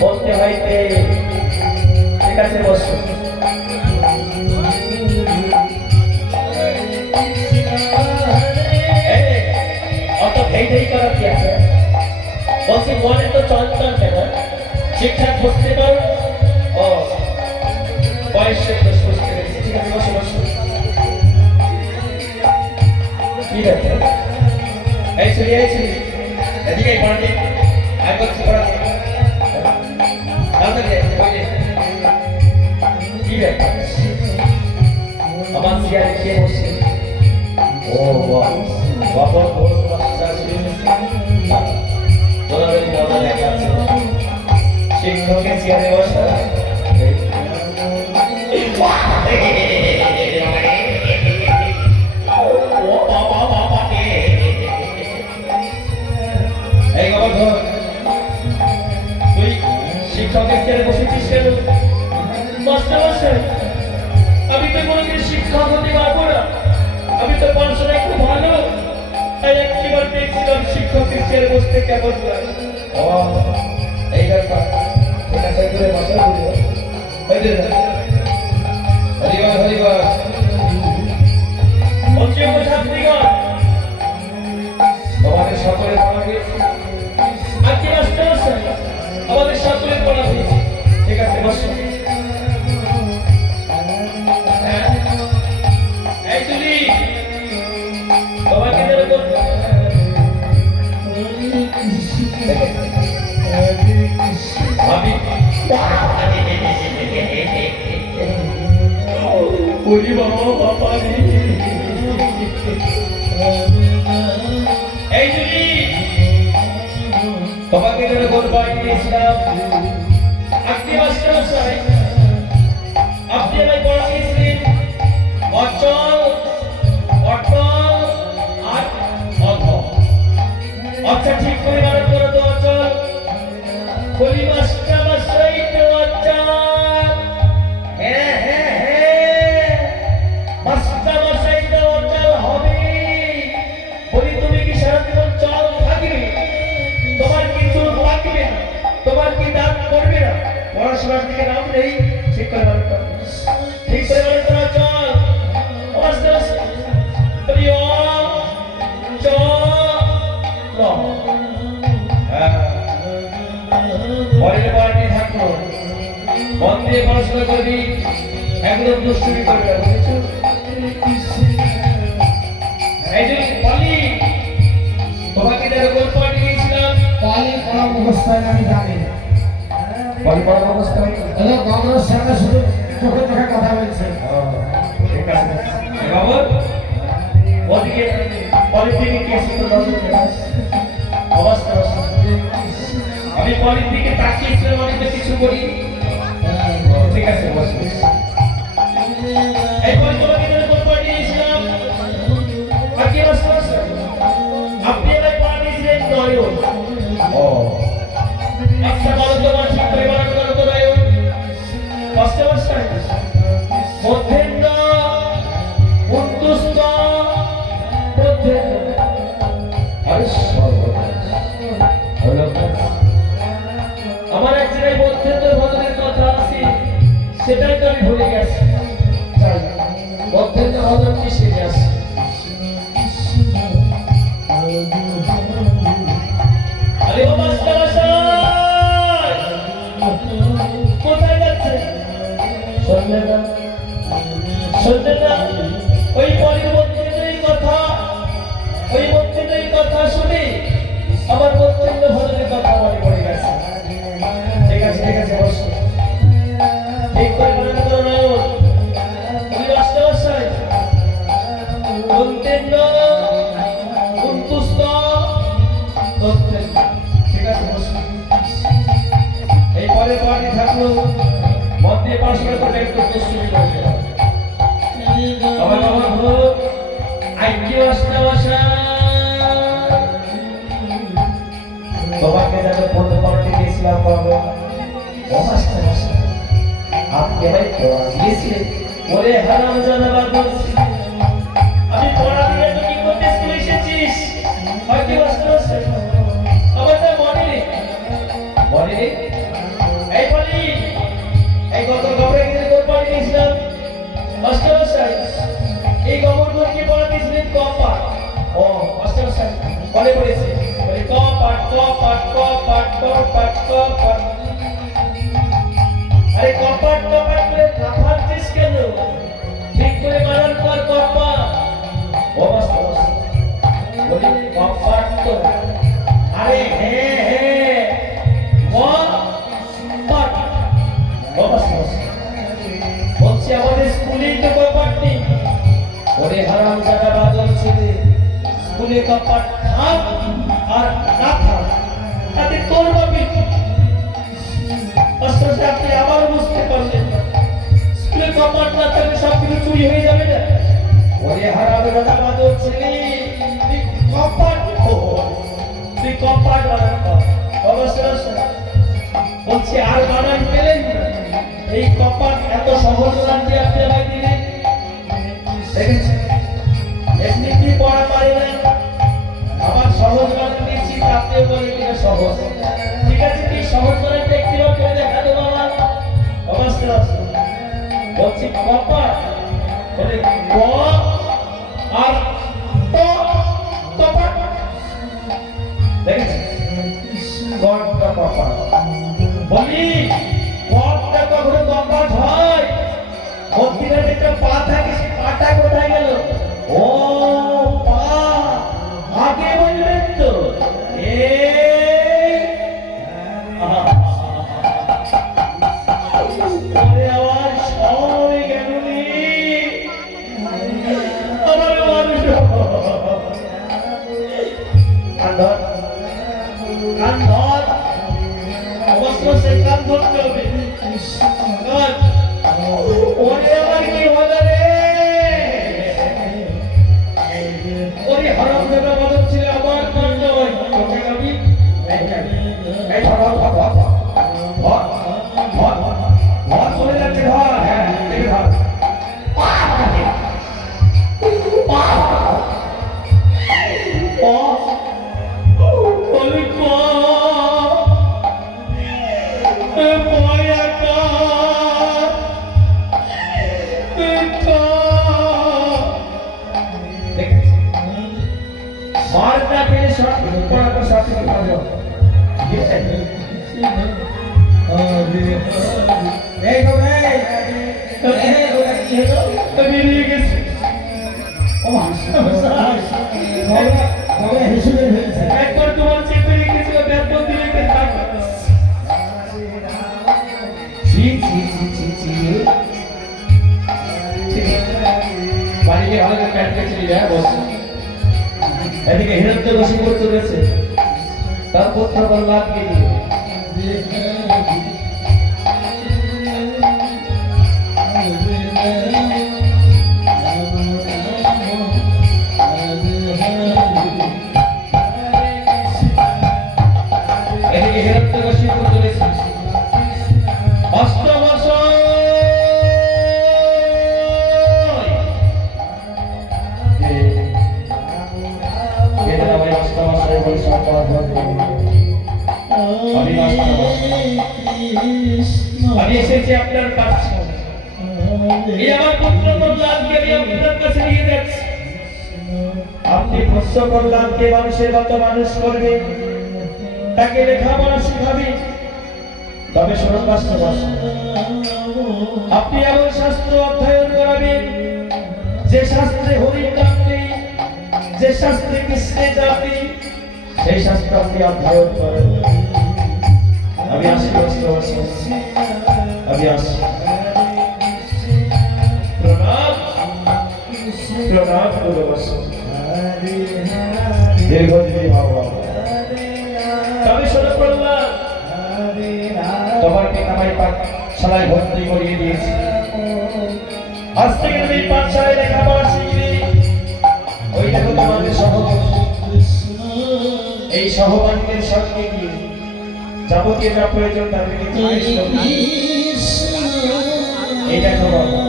বলতে হইতে ঠিক আছে বসো অত ভেই করার কি আছে বলছি মনে তো চঞ্চল কেন ঠিকঠাক বুঝতে পারো ও বয়সে তো বুঝতে পেরেছি ঠিক আছে বসো বসো কি ব্যাপার এই চলি এদিকে পড়াতে আমি বলছি পড়াতে কি ব্যাপার আমার চেয়ারে কে বসে ও বাবা বড় বাচ্চা তোরা মজা দেখাচ্ছে শিক্ষকের চেয়ারে বসা এই বাবা ধর তুই শিক্ষকের চেয়ারে বসেছিস কেন মাস্টারমশাই আমি তো কোনোদিন শিক্ষক হতে পারবো না আমি তো পড়াশোনায় খুব ভালো তাই একবার দেখছিলাম শিক্ষকের চেয়ারে বসতে কেমন লাগে এই ব্যাপার করে বসা হরিবার হরিবার তোমাদের সকলে পড়া হয়েছে আজকে মাস্টারমশাই আমাদের সকলে পড়া হয়েছে ঠিক আছে বসো তোমাকে আমি ওরে বাবা বাবা এই জুলি তোমাকে যেন গোলবাড়ি দিয়েছিলাম আপনি মাস্টারমশাই আপনি আমায় পড়াইয়েছিলেন অচল অটল আর অধম আচ্ছা ঠিক করে বানান করো তো অচল বলি মাস্টারমশাই তো অচল হ্যাঁ হ্যাঁ হ্যাঁ মাস্টারমশাই তো অচল হবে বলি তুমি কি সারা জীবন চল থাকবে তোমার কি চুল পাকবে না তোমার কি দাঁত পড়বে না পড়াশোনার দিকে নাম নেই ঠিক করে বানান করো ঠিক করে বানান করো অচল মাস্টারমশাই বলি ও পরের বাড়ি থাকো মন দিয়ে পড়াশোনা করবি একদম দুষ্টুমি করবে বুঝেছো এই যে পলি তোমাকে যারা গল্প পাঠিয়েছিলাম পলি পড়ার অবস্থায় আমি জানি পলি পড়ার অবস্থায় গঙ্গার সামনে শুধু চোখে চোখে কথা বলছে ঠিক আছে বাবু ওদিকে পলিটিকে কি সুন্দর অবস্থা আমি পরের দিকে তাকিয়েছিলাম আমি তো কিছু করি ঠিক আছে বসো এই তোমাকে কোন পাঠিয়েছিলাম আজকে আপনি আমায় পাঠিয়েছিলেন নয়ন ও আচ্ছা বলো তোমার ঠিক করে বানান করো তো নয়ন কষ্ট বসে মধ্যেন্দ্র উন্তুষ্ট মধ্যেন্দ্র আরে আমার এক জায়গায় মধ্যেন্দ্র ভজনের কথা আছে সেটাই তো আমি ভুলে গেছি মধ্যেন্দ্র ভজন কি শিখে আসি আরে ও মাস্টারমশাই কোথায় যাচ্ছে শুনলেন না ওই পরের মধ্যেন্দ্রের কথা শুনে আমার মধ্যেন্দ্র ভজনের কথা মনে পড়ে গেছে ঠিক আছে বসো ঠিক করে বানান করো নয়ন তুমি মাস্টারমশাই মধ্যেন্দ্র উন্তুষ্ট ঠিক আছে বসো এই পরের বাড়ি থাকলো মন দিয়ে পড়াশোনা করলে একটু দুষ্টুমি করবে আমার বাবা হলো আইকি মাস্টারমশাই তোমাকে যাতে বলতে পারতে গেছিলাম বাবা ও মাস্টারমশাই আপনি আমায় পড়া দিয়েছিলেন ওরে হারাম জানাবার বলছি আমি পড়া দিয়ে তো কি করতে স্কুলে এসেছিস আইকি মাস্টারমশাই আমার তো মনে নেই বলি এই বলি এই গত খবরে কিন্তু কোরবানি দিয়েছিলাম মাস্টারমশাই এই খবরগুলো কি বলে দিয়েছিলেন কপা ও মাস্টারমশাই বলে পড়েছে বলে কপা কপা কপা কপা কপা আরে কপাট কপাট করে লাফাচ্ছিস কেন ঠিক করে বানান কর কপা ও মাস্টারমশাই বলি কপাট তো আরে হে হে কপাট ও মাস্টারমশাই বলছি আমাদের স্কুলেই তো কপাট নেই ওরে হারামজাদা বাদল ছেলে স্কুলে কপাট থাক আর না থাক তাতে তোর বাপের কি? মাস্টার সাহেব আপনি আবার বুঝতে পারলেন না স্কুলে কপাট না থাকলে সব কিছু চুরি হয়ে যাবে না ওরে হারামজাদা বাদল ছেলে তুই কপাট তুই কপাট বানান কর মাস্টার সাহেব বলছি আর বানান পেলেন না এই কপাট এত সহজ লাগছে আপনি আমায় দিলেন দেখেছেন এমনি কি পড়া পারে না আমার সহজ বানান দিয়েছি আপনিও বলেন এটা সহজ ঠিক আছে কি সহজ বানানটা একটু করে দেখা দেবো আমার অবস্থা বলছি কপাট বলে ক আর ত কপাট দেখেছেন কটা কপাট বলি কটা কখনো কপাট হয় মধ্যিখানে একটা পা থাকে সেই পাটা কোথায় গেল ও পা আগে বলবেন তো ওরে আমার সবাই গেল রে আমার মানুষ কান ধর অবশ্য সে কান ধরতে হবে ওরে আমার কি হলো রে ওরে হারামজাদা বাদল ছিল আমার কাণ্ড হয় তোকে আমি এই ধর ধর ধর ধর ধর ধর চলে যাচ্ছে ধর হ্যাঁ এই ধর মারটা পেলে শট পড়াটা শট করে পারো এই গো এই ওটা কি হলো তো বেরিয়ে গেছে ও বাবা হিসেবে হয়েছে একবার তোমার চেপে রেখেছিল ব্যাপক দিয়ে রেখে থাক জি জি জি জি জি বাড়িতে ভালো করে প্যান্ট কেচে নিয়ে বস এদিকে হিরণ্য কশিপুর চলেছে তার পুত্র বলরামকে নিয়ে এদিকে হিরণ্য কশিপুর চলেছে অষ্টমশাই আমি এসেছি আপনার কাছে এই আমার পুত্র বলরামকে আমি আপনার কাছে নিয়ে যাচ্ছি আপনি পুত্র বলরামকে মানুষের মতো মানুষ করবেন তাকে লেখাপড়া শিখাবেন তবে শুনুন মাস্টারমশাই আপনি এমন শাস্ত্র অধ্যয়ন করাবেন যে শাস্ত্রে হরির নাম নেই যে শাস্ত্রে কৃষ্ণের নাম নেই সেই শাস্ত্র আপনি অধ্যয়ন করেন আমি আসি মাস্টারমশাই আমি আসি প্রণাম প্রণাম গুরুমশাই দীর্ঘজীবী বাবা তবে শোনো বললাম তোমার পিতামাই পাঠশালায় ভর্তি করিয়ে দিয়েছি আজ থেকে তুমি পাঠশালায় লেখাপড়া শিখবে ওই দেখো তোমাদের এই সহবান্যের সঙ্গে গিয়ে যাবতীয় যা প্রয়োজন তাদেরকে এই দেখো বাবা